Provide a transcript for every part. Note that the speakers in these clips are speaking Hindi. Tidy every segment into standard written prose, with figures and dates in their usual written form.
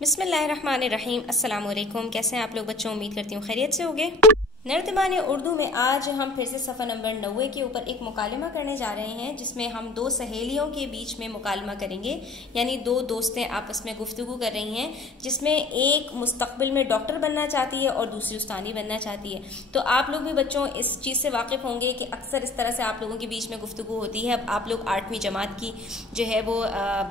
बिस्मिल्लाहिर्रहमानिर्रहीम। अस्सलाम वालेकुम। कैसे हैं आप लोग बच्चों? उम्मीद करती हूँ खैरियत से होंगे। नर्तबान उर्दू में आज हम फिर से सफ़ा नंबर 90 के ऊपर एक मुकालमा करने जा रहे हैं, जिसमें हम दो सहेलियों के बीच में मुकालमा करेंगे। यानी दो दोस्तें आपस में गुफ्तगू कर रही हैं, जिसमें एक मुस्तकबिल में डॉक्टर बनना चाहती है और दूसरी उस्तानी बनना चाहती है। तो आप लोग भी बच्चों इस चीज़ से वाकिफ़ होंगे कि अक्सर इस तरह से आप लोगों के बीच में गुफ्तगू होती है। अब आप लोग 8वीं जमात की जो है वो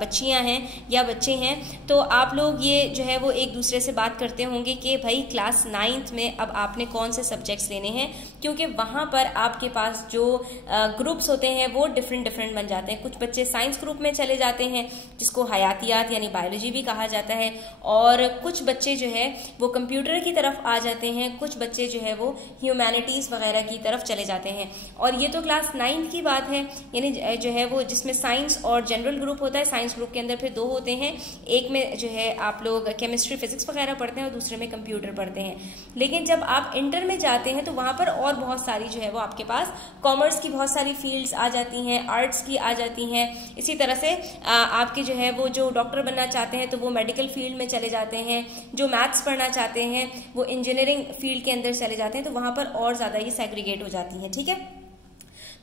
बच्चियाँ हैं या बच्चे हैं, तो आप लोग ये जो है वो एक दूसरे से बात करते होंगे कि भाई क्लास 9th में अब आपने कौन से सब्जेक्ट्स लेने हैं, क्योंकि वहाँ पर आपके पास जो ग्रुप्स होते हैं वो डिफरेंट बन जाते हैं। कुछ बच्चे साइंस ग्रुप में चले जाते हैं, जिसको हयातियात यानी बायोलॉजी भी कहा जाता है, और कुछ बच्चे जो है वो कंप्यूटर की तरफ आ जाते हैं, कुछ बच्चे जो है वो ह्यूमैनिटीज़ वगैरह की तरफ चले जाते हैं। और ये तो क्लास 9 की बात है, यानी जो है वो जिसमें साइंस और जनरल ग्रुप होता है। साइंस ग्रुप के अंदर फिर दो होते हैं, एक में जो है आप लोग केमिस्ट्री फिजिक्स वगैरह पढ़ते हैं और दूसरे में कंप्यूटर पढ़ते हैं। लेकिन जब आप इंटर में जाते हैं तो वहाँ पर और बहुत सारी जो है वो आपके पास कॉमर्स की बहुत सारी फील्ड्स आ जाती हैं, आर्ट्स की आ जाती हैं। इसी तरह से आपके जो है वो जो डॉक्टर बनना चाहते हैं तो वो मेडिकल फील्ड में चले जाते हैं, जो मैथ्स पढ़ना चाहते हैं वो इंजीनियरिंग फील्ड के अंदर चले जाते हैं। तो वहाँ पर और ज़्यादा ये सेग्रीगेट हो जाती हैं। ठीक है,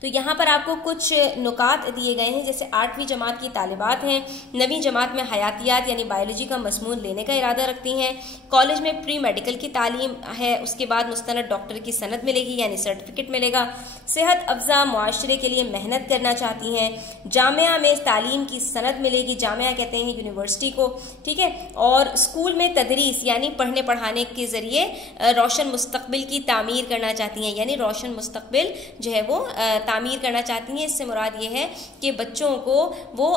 तो यहाँ पर आपको कुछ नुकात दिए गए हैं। जैसे 8वीं जमात की तालिबात हैं, 9वीं जमात में हयातियात यानी बायोलॉजी का मज़मून लेने का इरादा रखती हैं, कॉलेज में प्री मेडिकल की तालीम है, उसके बाद मुस्तनद डॉक्टर की सनद मिलेगी यानी सर्टिफिकेट मिलेगा, सेहत अफजा मुआशरे के लिए मेहनत करना चाहती हैं, जामिया में तालीम की सनद मिलेगी, जामिया कहते हैं यूनिवर्सिटी को। ठीक है, और स्कूल में तदरीस यानी पढ़ने पढ़ाने के ज़रिए रोशन मुस्तकबिल की तामीर करना चाहती हैं, यानी रोशन मुस्तकबिल जो है वो तामीर करना चाहती हैं। इससे मुराद ये है कि बच्चों को वो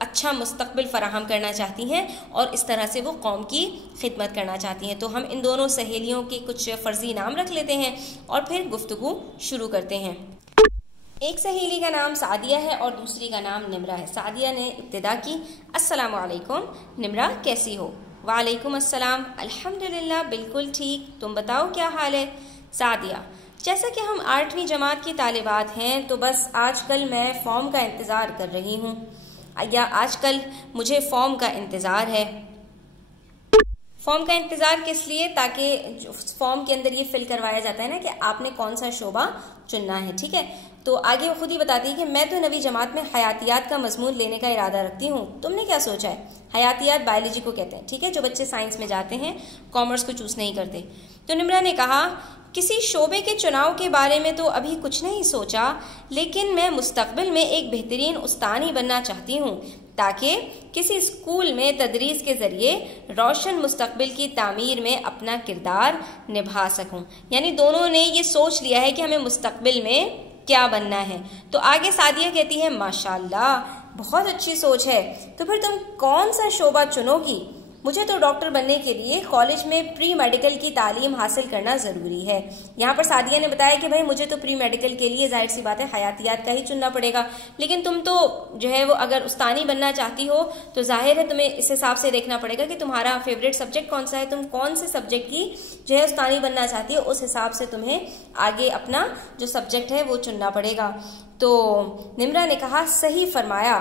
अच्छा मुस्तकबिल फराहम करना चाहती हैं और इस तरह से वो कौम की खिदमत करना चाहती हैं। तो हम इन दोनों सहेलियों के कुछ फ़र्जी नाम रख लेते हैं और फिर गुफ्तगू शुरू करते हैं। एक सहेली का नाम सादिया है और दूसरी का नाम निमरा है। सादिया ने इब्तिदा की, अस्सलामु अलैकुम। निमरा कैसी हो? वालेकुम अस्सलाम, अल्हम्दुलिल्लाह बिल्कुल ठीक, तुम बताओ क्या हाल है? सादिया, जैसा कि हम 8वीं जमात की तालिबात हैं तो बस आजकल मैं फ़ॉर्म का इंतज़ार कर रही हूँ, या आजकल मुझे फ़ॉर्म का इंतज़ार है। फॉर्म का इंतज़ार किस लिए? ताकि फॉर्म के अंदर ये फिल करवाया जाता है ना कि आपने कौन सा शोबा चुनना है। ठीक है, तो आगे वो खुद ही बताती है कि मैं तो 9वीं जमात में हयातियात का मजमून लेने का इरादा रखती हूँ, तुमने क्या सोचा है? हयातियात बायोलॉजी को कहते हैं। ठीक है, जो बच्चे साइंस में जाते हैं, कॉमर्स को चूज़ नहीं करते। तो निमरा ने कहा, किसी शोबे के चुनाव के बारे में तो अभी कुछ नहीं सोचा, लेकिन मैं मुस्तकबिल में एक बेहतरीन उस्तानी बनना चाहती हूँ ताकि किसी स्कूल में तदरीस के ज़रिए रोशन मुस्तकबिल की तामीर में अपना किरदार निभा सकूं। यानी दोनों ने ये सोच लिया है कि हमें मुस्तकबिल में क्या बनना है। तो आगे सादिया कहती है, माशाल्लाह बहुत अच्छी सोच है, तो फिर तुम कौन सा शोबा चुनोगी? मुझे तो डॉक्टर बनने के लिए कॉलेज में प्री मेडिकल की तालीम हासिल करना ज़रूरी है। यहाँ पर सादिया ने बताया कि भाई मुझे तो प्री मेडिकल के लिए जाहिर सी बात है हयातियात का ही चुनना पड़ेगा, लेकिन तुम तो जो है वो अगर उस्तानी बनना चाहती हो तो जाहिर है तुम्हें इस हिसाब से देखना पड़ेगा कि तुम्हारा फेवरेट सब्जेक्ट कौन सा है, तुम कौन से सब्जेक्ट की जो है उस्तानी बनना चाहती हो, उस हिसाब से तुम्हें आगे अपना जो सब्जेक्ट है वो चुनना पड़ेगा। तो निमरा ने कहा, सही फरमाया,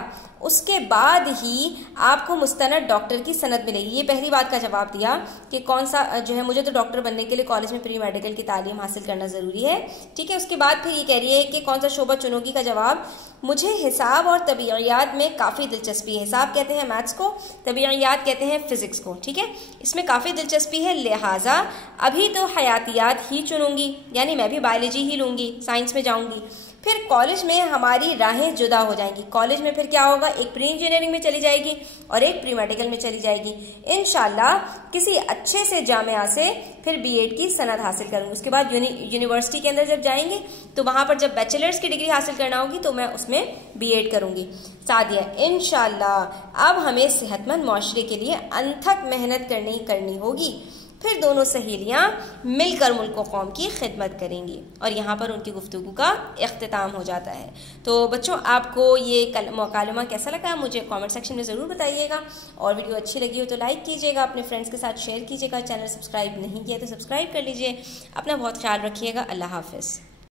उसके बाद ही आपको मुस्तनद डॉक्टर की सनद मिलेगी। ये पहली बात का जवाब दिया कि कौन सा जो है मुझे तो डॉक्टर बनने के लिए कॉलेज में प्री मेडिकल की तालीम हासिल करना ज़रूरी है। ठीक है, उसके बाद फिर ये कह रही है कि कौन सा शोबा चुनोगी का जवाब, मुझे हिसाब और तबीयत में काफ़ी दिलचस्पी है। हिसाब कहते हैं मैथ्स को, तबीयत कहते हैं फिजिक्स को। ठीक है, इसमें काफ़ी दिलचस्पी है, लिहाजा अभी तो हयातियात ही चुनूंगी, यानी मैं भी बायोलॉजी ही लूँगी, साइंस में जाऊँगी। फिर कॉलेज में हमारी राहें जुदा हो जाएंगी। कॉलेज में फिर क्या होगा, एक प्री इंजीनियरिंग में चली जाएगी और एक प्री मेडिकल में चली जाएगी। इंशाल्लाह किसी अच्छे से जामिया से फिर बीएड की सनद हासिल करूंगी। उसके बाद यूनिवर्सिटी के अंदर जब जाएंगे तो वहां पर जब बैचलर्स की डिग्री हासिल करना होगी तो मैं उसमें बीएड करूंगी। सादिया, इंशाल्लाह अब हमें सेहतमंद मुआशरे के लिए अनथक मेहनत करनी होगी, फिर दोनों सहेलियां मिलकर मुल्क और कौम की खिदमत करेंगी। और यहाँ पर उनकी गुफ्तगू का इख्तिताम हो जाता है। तो बच्चों, आपको ये मुकालमा कैसा लगा मुझे कमेंट सेक्शन में ज़रूर बताइएगा, और वीडियो अच्छी लगी हो तो लाइक कीजिएगा, अपने फ्रेंड्स के साथ शेयर कीजिएगा, चैनल सब्सक्राइब नहीं किया तो सब्सक्राइब कर लीजिए। अपना बहुत ख्याल रखिएगा। अल्लाह हाफ़िज़।